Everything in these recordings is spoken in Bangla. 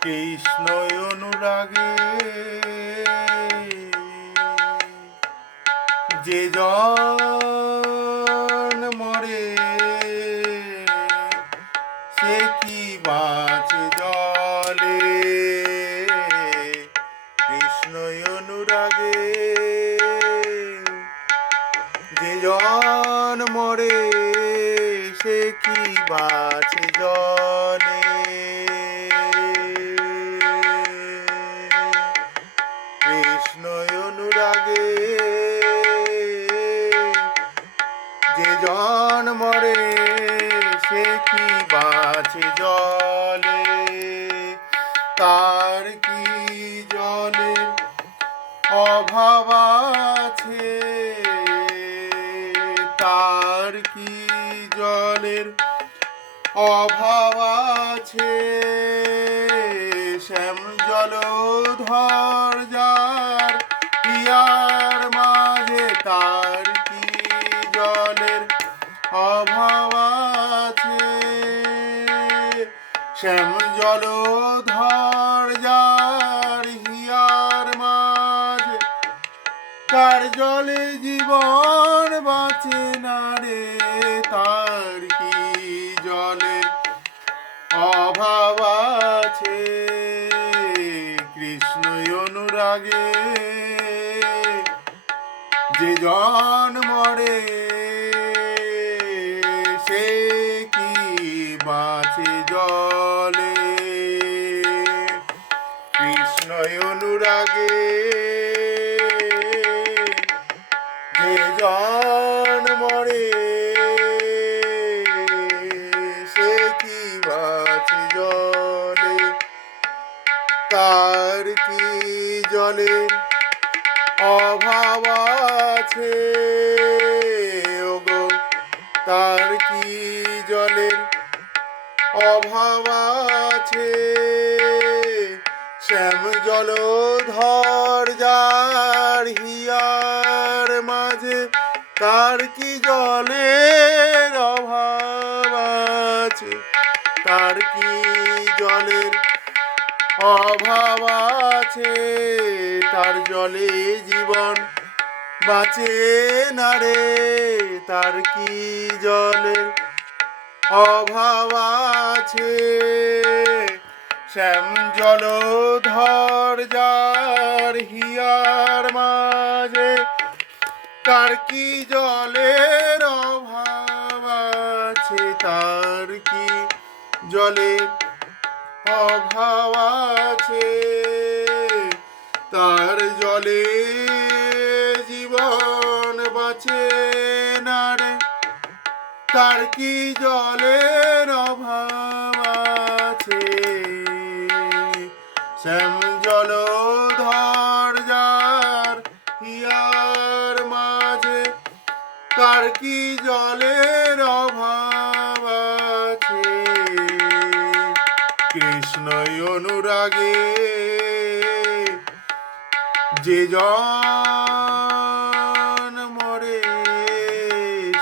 কৃষ্ণ অনুরাগে। যে জন মরে, সে কি বাঁচে জলে? কৃষ্ণ অনুরাগে। যে জন মরে, সে কি বাঁচে জলে? যে জন মরে, সে কি বাঁচে জলে? তার কি জলে অভাব আছে? তার কি জলের অভাব আছে? শ্যাম জল ধর যার, পিয়ার মাঝে তার জলে জীবন বাঁচে না রে, তার কি জলে অভাব আছে? কৃষ্ণ অনুরাগে, যে জন মরে, সে কি বাঁচে জলে? কৃষ্ণ অনুরাগে জলে অভাব আছে। তার কি জলের অভাব আছে? শ্যাম জল ধর যার হিয়ার মাঝে, তার কি জলের অভাব আছে? তার কি জলের অভাব আছে? তার জলে জীবন বাঁচে না রে। তার কি জলের অভাব আছে? শ্যাম জল ধর যার হিয়ার মাঝে, তার কি জলের অভাব আছে? তার কি জলের অভাব আছে? তার জলে জীবন বাঁচে না রে। তার কি জলের অভাব আছে? শ্যাম জল ধর যার হিয়ার মাঝে, তার কি জলের অভাব আছে? কৃষ্ণ অনুরাগে যে জন মরে,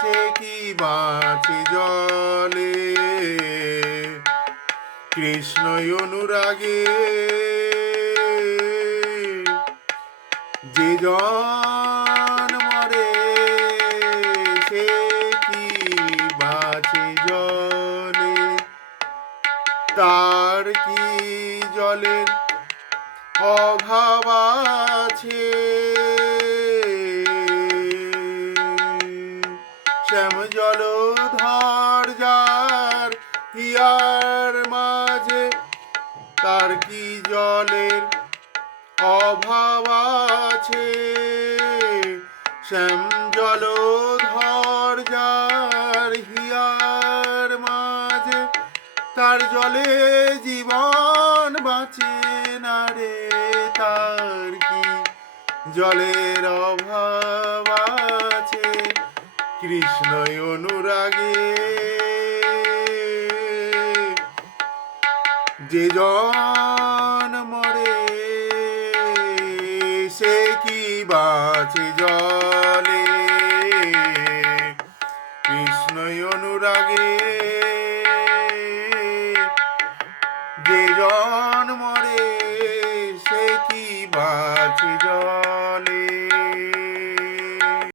সে কি বাঁচে জলে? কৃষ্ণ অনুরাগে যে জন মরে, সে কি বাঁচে জলে? তার কি জলের অভাব আছে শ্যাম জল ধর যার হিয়ার মাঝে, তার কি জলের অভাব আছে? শ্যাম জল ধর যার হিয়ার মাঝে, তার জলে জলের অভাব আছে কৃষ্ণ অনুরাগে। যে জন মরে, সে কি বাঁচে জলে? কৃষ্ণ অনুরাগে। যে জন